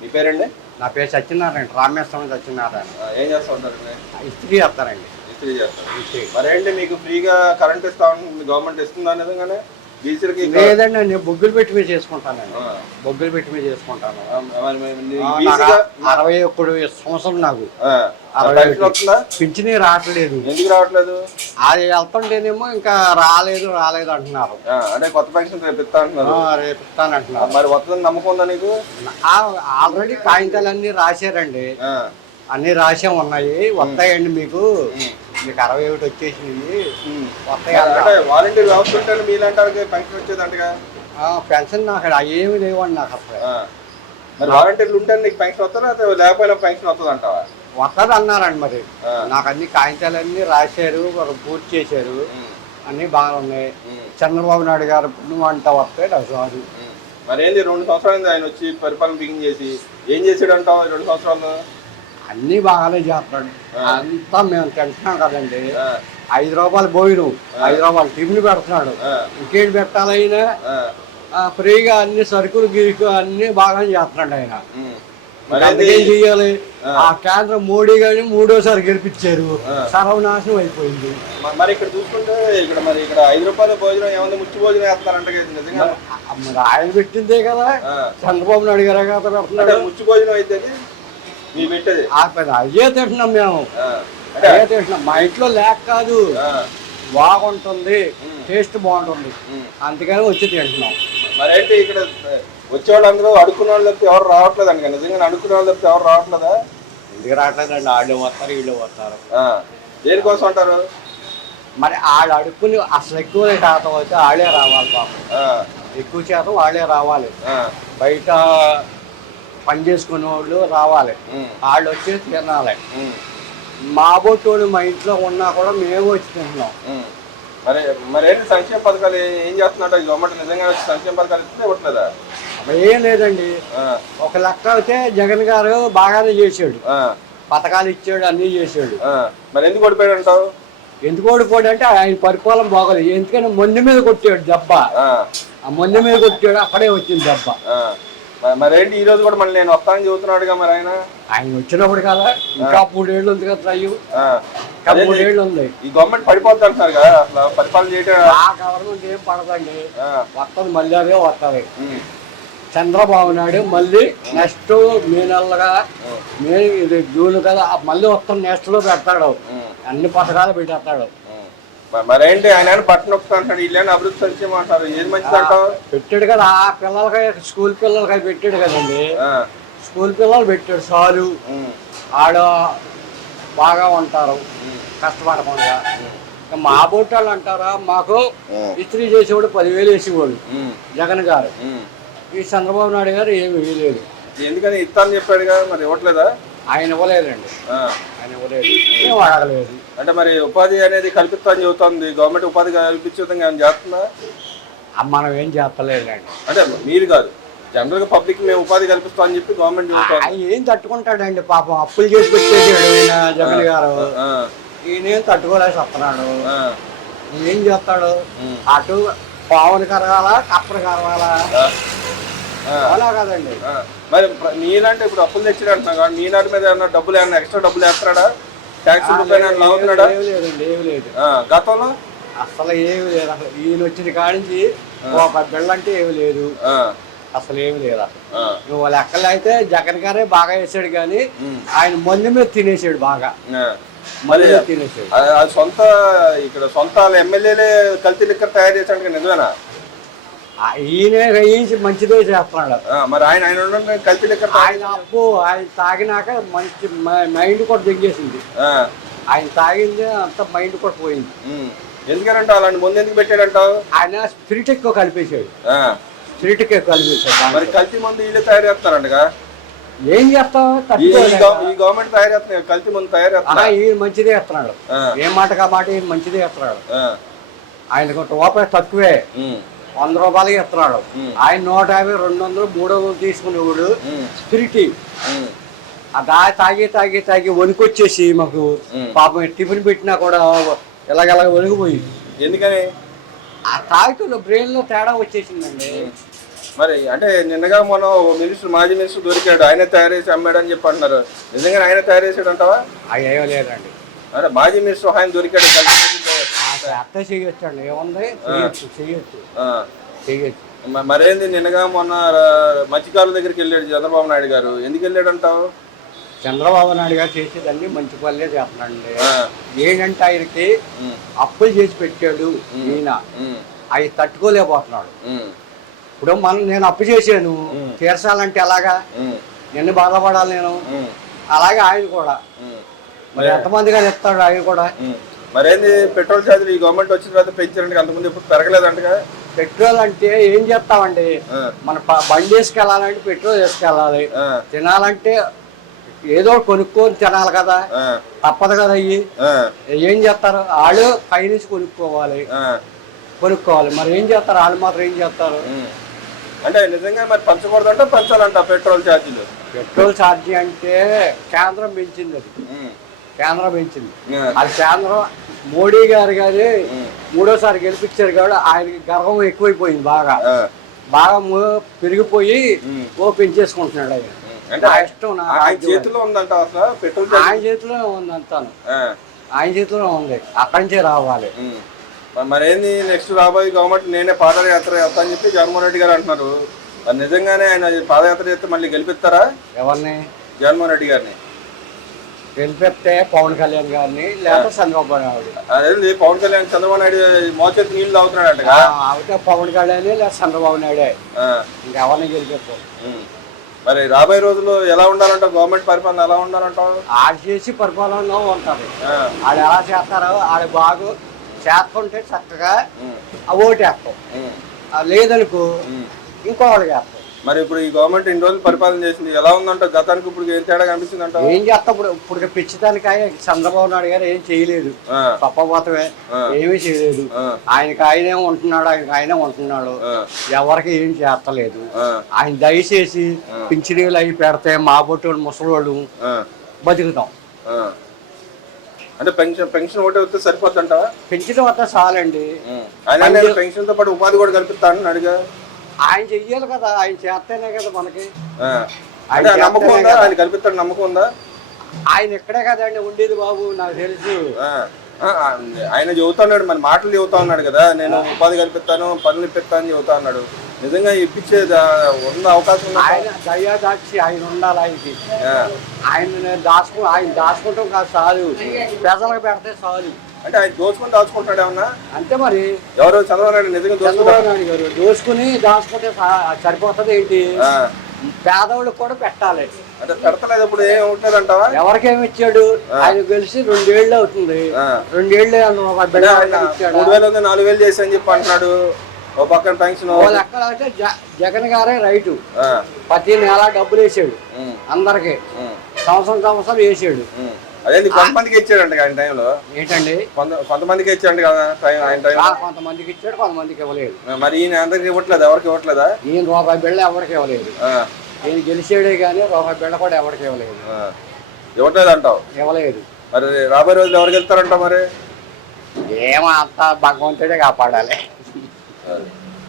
మీ పేరండి? నా పేరు సత్యనారాయణ, రామేశ్వరం సత్యనారాయణ. ఏం చేస్తూ ఉంటారు? ఇస్త్రీ చేస్తారండి. ఇస్త్రీ చేస్తారు. మరేంటి మీకు ఫ్రీగా కరెంట్ ఇస్తా ఉంటుంది, గవర్నమెంట్ ఇస్తుందా నిజంగానే? లేదండి, నేను బొగ్గులు పెట్టి మీద చేసుకుంటానండి. బొగ్గులు పెట్టి మీద చేసుకుంటాను. 61 సంవత్సరం నాకు. పింఛనీ రావట్లేదు. ఎందుకు రావట్లేదు? అది వెళ్తుంటేనేమో ఇంకా రాలేదు అంటున్నారు. అంటే కొత్త పెన్షన్ రేపు ఇస్తా అంటున్నారు. రేపు ఇస్తానంటున్నారు. మరి వస్తుందని నమ్మకం ఉందా నీకు? ఆల్రెడీ కాగితాలు అన్ని రాశారండి, అన్ని రాసే ఉన్నాయి. వస్తాయండి మీకు 61 వచ్చేసింది. వాలంటీర్ వ్యవస్థ ఉంటే మీలాంటి పెన్షన్ వచ్చేదంటగా. పెన్షన్ నాకు ఏమి లేవండి నాకు అసలు. మరి వాలంటీర్లు ఉంటే నీకు పెన్షన్ వస్తుందా, లేకపోయినా పెన్షన్ వస్తుంది అంటావా? వస్తుంది అన్నారండి. మరి నాకు అన్ని కాగితాలన్నీ రాశారు, పూర్తి చేశారు, అన్ని బాగా ఉన్నాయి. చంద్రబాబు నాయుడు గారు నువ్వు అంటా వస్తాయి సారు. మరి ఏంది 2 సంవత్సరాలు ఆయన వచ్చి పరిపాలన బిగిన్ చేసి ఏం చేసాడు అంటావు? 2 సంవత్సరాలు అన్ని బాగానే చేస్తాడు. అంతా మేము తింటున్నాం కదండి. 5 రూపాయలు భోజనం, 5 రూపాయలు టిఫిన్ పెడుతున్నాడు. ఇంకేంటి పెట్టాలైనా ఫ్రీగా అన్ని సరుకులు గిరుకు అన్ని బాగా చేస్తున్నాడు ఆయన. ఏం చెయ్యాలి? ఆ కేంద్రం మోడీ గారిని 3వ సారి గెలిపించారు, సర్వనాశనం అయిపోయింది. మరి ఇక్కడ చూసుకుంటే ఇక్కడ 5 రూపాయల భోజనం ఏమన్నా ముచ్చి భోజనం వేస్తారంట నిజంగా. మరి ఆయన పెట్టిందే కదా, చంద్రబాబు నాయుడు గారు కదా పెడుతున్నాడు. ముచ్చి భోజనం అయితే అయ్యే తింటున్నాం మేము, అయ్యే తింటున్నాం. మా ఇంట్లో లేక కాదు, బాగుంటుంది, టేస్ట్ బాగుంటుంది, అందుకని వచ్చి తింటున్నాం. మరేంటి ఇక్కడ వచ్చేవాళ్ళు అందరూ అడుక్కునే వాళ్ళు తప్పితే ఎవరు రావట్లేదు అండి? నిజంగా అడుక్కునే వాళ్ళు తప్పితే ఎవరు రావట్లేదా? ఎందుకు రావట్లేదండి? వాళ్ళు వస్తారు, వీళ్ళు వస్తారు. దేనికోసం అంటారు? మరి వాళ్ళు అడుక్కుని అసలు ఎక్కువ శాతం అయితే వాళ్ళే రావాలి పాపం. ఎక్కువ శాతం వాళ్ళే రావాలి. బయట పని చేసుకునే వాళ్ళు రావాలి, వాళ్ళు వచ్చేసి తినాలి. మా బొట్టోళ్ళు మా ఇంట్లో ఉన్నా కూడా మేము వచ్చి తింటున్నాం. మరేంటి సంక్షేమ పథకాలు ఏం చేస్తున్నట్టు గవర్నమెంట్? నిజంగా సంక్షేమ పథకాలు ఇస్తే ఇవ్వట్లేదా? ఏం లేదండి. ఒక లెక్క అయితే జగన్ గారు బాగానే చేసాడు, పథకాలు ఇచ్చాడు, అన్నీ చేసాడు. మరి ఎందుకు ఓడిపోయాడు అంటావు? ఎందుకు ఓడిపోయాడు అంటే ఆయన పరిపాలన బాగోలేదు. ఎందుకంటే మొండి మీద కొట్టాడు దెబ్బ, ఆ మొండి మీద కొట్టాడు, అక్కడే వచ్చింది దెబ్బ. మరేంటి ఈ రోజు కూడా మళ్ళీ నేను వస్తానని చెబుతున్నాడుగా. మరి ఆయన వచ్చినప్పుడు కదా, ఇంకా 3 ఏళ్ళు ఉంది కదా, అయ్యో 3 ఏళ్ళు ఉంది. ఈ గవర్నమెంట్ పడిపోద్ది అంటున్నారు కదా, అసలు పరిపాలన చేయటం. ఆ గవర్నమెంట్ ఏం పడదండి, వస్తుంది మళ్ళీ అదే వస్తుంది. చంద్రబాబు నాయుడు మళ్ళీ నెక్స్ట్ మే నెలగా, ఇది జూన్ కదా, మళ్ళీ వస్తాం, నెక్స్ట్ లో పెడతాడు, అన్ని పథకాలు పెట్టేస్తాడు. మరేంటి ఆయన పట్టణ అంటాడు, వీళ్ళని అభివృద్ధి సంక్షేమం అంటారు, ఏది మంచిది అంటావు? పెట్టాడు కదా, ఆ పిల్లలకి, స్కూల్ పిల్లలకి పెట్టాడు కదండి. స్కూల్ పిల్లలు పెట్టాడు చాలు, ఆడ బాగా ఉంటారు కష్టపడకుండా. మా బొట్టాళ్ళు అంటారా, మాకు ఇస్త్రీ చేసేవాడు 10,000 వేసేవాడు జగన్ గారు. ఈ చంద్రబాబు నాయుడు గారు ఏమి వేయలేదు. ఎందుకని ఇస్తాను చెప్పాడు కదా, మరి ఇవ్వట్లేదా? ఆయన ఇవ్వలేదండి, ఆయన ఇవ్వలేదు, ఏం అడగలేదు. అంటే మరి ఉపాధి అనేది కల్పిస్తాను చెబుతుంది గవర్నమెంట్, ఉపాధి కల్పించే విధంగా ఏమైనా చేస్తుందా? మనం ఏం చేస్తలేదండి. అంటే మీరు కాదు, జనరల్ గా పబ్లిక్ మేము ఉపాధి కల్పిస్తామని చెప్పి గవర్నమెంట్ చెబుతాం. ఏం తట్టుకుంటాడండి పాపం, అప్పులు చేసి పెట్టేసాడు ఈయన జగన్ గారు. ఈయనేం తట్టుకోలేసి వస్తున్నాడు, ఏం చేస్తాడు? అటు పావులు కరగాల, కప్పలు కరగాలా, అలా కదండి. మరి నీలాంటి ఇప్పుడు అప్పులు తెచ్చాడు అంటున్నా, నీ నాటి మీద ఏమన్నా డబ్బులు, ఏమన్నా ఎక్స్ట్రా డబ్బులు వేస్తున్నాడా? ట్యాక్స్ లాగుతున్నాడా? లేదండి, ఏమి లేదు. గతంలో అసలు ఏమి లేదు. అసలు ఈయన వచ్చిన కాడించి బిళ్ళ అంటే ఏమి లేదు, అసలు ఏమి లేదు. అసలు నువ్వు లెక్కలు అయితే జగన్ గారే బాగా వేసాడు, కానీ ఆయన మంది మీద తినేసాడు బాగా, మళ్ళీ తినేసాడు. సొంత ఇక్కడ సొంత ఎమ్మెల్యేలే కల్తీ లిక్కర్ తయారు చేశాడు, నిజమేనా? ఈయన మంచిదే చేస్తున్నాడు. మరి ఆయన కల్తీ లిక్కర్, ఆయన అప్పు ఆయన తాగినాక మంచి మైండ్ కూడా దిగేసింది. ఆయన తాగింది అంత మైండ్ కూడా పోయింది. ఎందుకంటే అలాంటి ముందు ఎందుకు పెట్టాడంటావు? ఆయన స్పిరిట్ ఎక్కువ కలిపేశాడు, స్పిరిట్ ఎక్కువ కలిపేశాడు. మరి కల్తీ మందు వీళ్ళు తయారు చేస్తారంటగా, ఏం చేస్తావు? ఈ గవర్నమెంట్ తయారు చేస్తున్నాయి, కల్తీ మందు తయారు చేస్తున్నా. ఈయన మంచిదే చేస్తున్నాడు, ఏ మాట కా మాట ఈయన మంచిదే చేస్తున్నాడు. ఆయనకు రూపాయి తక్కువే, 100 రూపాయలకి ఇస్తున్నాడు. ఆయన 150, 200, 300 తీసుకునేవాడు స్పిరిట్. ఆ తాగి తాగి తాగి వణుకొచ్చేసి మాకు పాపం టిఫిన్ పెట్టినా కూడా ఇలాగ వణికిపోయింది. ఎందుకని? ఆ తాగితో బ్రెయిన్ లో తేడా వచ్చేసిందండి. మరి అంటే నిన్నగా మనం మినిస్టర్ మాజీ మినిస్టర్ దొరికాడు, ఆయనే తయారు చేసి అమ్మాడు అని చెప్పి అంటున్నారు. నిజంగా ఆయన తయారు చేసాడు అంటావా? అవి ఏమో లేదండి. అంటే మాజీ మినిస్టర్ ఆయన దొరికాడు అత్త చేయొచ్చండి, ఏముంది చెయ్యొచ్చు. మరేంది నిన్నగా మొన్న మత్స్యకారుల దగ్గరికి వెళ్ళాడు చంద్రబాబు నాయుడు గారు, ఎందుకు వెళ్ళాడు అంటావు? చంద్రబాబు నాయుడు గారు చేసేదాన్ని మంచి పనులే చేస్తున్నాడండి. ఏంటంటే ఆయనకి అప్పులు చేసి పెట్టాడు ఈయన, అవి తట్టుకోలేకపోతున్నాడు. ఇప్పుడు నేను అప్పు చేశాను, తీర్చాలంటే ఎలాగా? ఎన్ని బాధపడాలి నేను? అలాగే ఆయన కూడా మరి ఎంతమందిగా చెప్తాడు ఆయన కూడా. మరేంది పెట్రోల్ ఛార్జీలు ఈ గవర్నమెంట్ వచ్చిన తర్వాత పెంచారంటే అంతకుముందు ఎప్పుడు పెరగలేదంటగా? పెట్రోల్ అంటే ఏం చేస్తామండి, మన బండి వేసుకెళ్ళాలంటే పెట్రోల్ వేసుకెళ్ళాలి, తినాలంటే ఏదో కొనుక్కొని తినాలి కదా, తప్పదు కదా. అయ్యి ఏం చేస్తారు వాళ్ళు, పైనుంచి కొనుక్కోవాలి. మరి ఏం చేస్తారు వాళ్ళు, మాత్రం ఏం చేస్తారు? అంటే నిజంగా మరి పంచకూడదంటే పంచాలంట పెట్రోల్ ఛార్జీలు. పెట్రోల్ ఛార్జీ అంటే కేంద్రం పెంచింది, అది కేంద్రం పెంచింది. అది కేంద్రం మోడీ గారు గారి మూడోసారి గెలిపించారు కాబట్టి ఆయనకి గర్వం ఎక్కువైపోయింది, బాగా పెరిగిపోయి పెంచేసుకుంటున్నాడు ఆయన. ఆయన చేతిలో ఉందంట అసలు పెట్రోల్, ఆయన చేతిలో ఉంది అంతాను, ఆయన చేతిలో ఉంది, అక్కడి నుంచే రావాలి. మరేంది నెక్స్ట్ రాబోయే గవర్నమెంట్ నేనే పాదయాత్ర చేస్తా అని చెప్పి జగన్మోహన్ రెడ్డి గారు అంటున్నారు. మరి నిజంగానే ఆయన పాదయాత్ర చేస్తే మళ్ళీ గెలిపిస్తారా? ఎవరిని? జగన్మోహన్ రెడ్డి గారిని గెలిపిస్తే పవన్ కళ్యాణ్ గారిని, లేదా చంద్రబాబు నాయుడు. అదేంది పవన్ కళ్యాణ్ చంద్రబాబు నాయుడు మోచేతి నీళ్ళు తాగుతున్నాడు అంట, అయితే పవన్ కళ్యాణ్ లేదా చంద్రబాబు నాయుడే, ఇంకెవరిని గెలిపిస్తాం. మరి రాబోయే రోజుల్లో ఎలా ఉండాలంటావు? గవర్నమెంట్ పరిపాలన ఎలా ఉండాలంటావు? ఆడు చేసి పరిపాలనలో ఉంటారు, ఆడు ఎలా చేస్తారో ఆడు బాగు చేస్తుంటే చక్కగా ఓటేస్తాం, లేదనుకో ఇంకో వాళ్ళకి వేస్తాం. మరి ఇప్పుడు ఈ గవర్నమెంట్ ఇన్ని రోజులు పరిపాలన చేసింది, ఎలా ఉందంట? గతానికి ఇప్పుడు ఏం తేడా కనిపిస్తుంది అంట? ఏం చేస్తా ఇప్పుడు పెంచడానికి చంద్రబాబు నాయుడు గారు ఏం చేయలేదు, తప్పపోతమే ఏమీ చేయలేదు. ఆయనే ఉంటున్నాడు, ఎవరికి ఏం చేస్తలేదు. ఆయన దయచేసి పింఛనీలు అవి పెడితే మా బొట్టు ముసలోళ్ళు బతుకుతాం. అంటే పెన్షన్ ఒకటే వస్తే సరిపోతుంటావా? పెన్షన్ వస్తే చాలండి. పెన్షన్ తో పాటు ఉపాధి కూడా కల్పిస్తాను అడిగా. ఆయన చెయ్యాలి కదా, ఆయన చేస్తేనే కదా మనకి. నమ్మకం ఉందా ఆయన కల్పిస్తాడు? నమ్మకం ఉందా? ఆయన ఇక్కడే కదండి ఉండేది బాబు, నాకు తెలుసు. ఆయన చెబుతున్నాడు, మన మాటలు చెబుతా ఉన్నాడు కదా, నేను ఉపాధి కల్పిస్తాను, పనులు ఇప్పిస్తాను అని చెబుతా ఉన్నాడు. నిజంగా ఇప్పించే ఉన్న అవకాశం ఆయన దయ్యాదాక్షి ఆయన ఉండాలి. ఆయనకి ఆయన దాచుకుంటాం కాదు, చాలు ప్రజలకు పెడితే చాలు. అంటే ఆయన దోచుకుని దాచుకుంటాడు ఏమన్నా? అంతే మరి. ఎవరు? చంద్రబాబు నాయుడు నిజంగా చంద్రబాబు నాయుడు గారు దోచుకుని దాచుకుంటే సరిపోతుంది ఏంటి? పేదవాళ్ళకి కూడా పెట్టాలి. అంటే పెడతలేదు, ఇప్పుడు ఏం ఉంటుంది అంటావా? ఎవరికేమి ఇచ్చాడు? ఆయన గెలిచి 2 ఏళ్ళు అవుతుంది, 2 ఏళ్ళు 3,000 4,000 చేసి అని చెప్పి అంటున్నాడు. ఓ పక్కన పెన్షన్ లెక్కలు అంటే జగన్ గారే రైతు, ప్రతి నెల డబ్బులు వేసాడు అందరికి, సంవత్సరం వేసాడు. అదే కొంతమందికి ఇచ్చాడంట ఆయన టైంలో. ఏంటండి? కొంతమందికి ఇచ్చాడు కదా ఆయన టైంలో. కొంతమందికి ఇచ్చాడు, కొంతమందికి ఇవ్వలేదు. మరి ఈయన అందరికి ఇవ్వట్లేదు, ఎవరికి ఇవ్వట్లేదా? ఈయన రూపాయి బిళ్ళ ఎవరికి ఇవ్వలేదు. ఈయన గెలిచాడే కానీ రూపాయి బిళ్ళ కూడా ఎవరికి ఇవ్వలేదు. ఇవ్వట్లేదు అంటావు? ఇవ్వలేదు. మరి రాబోయే రోజులు ఎవరికి వెళ్తారంటావు? మరి ఏమో అంత భగవంతుడే కాపాడాలి.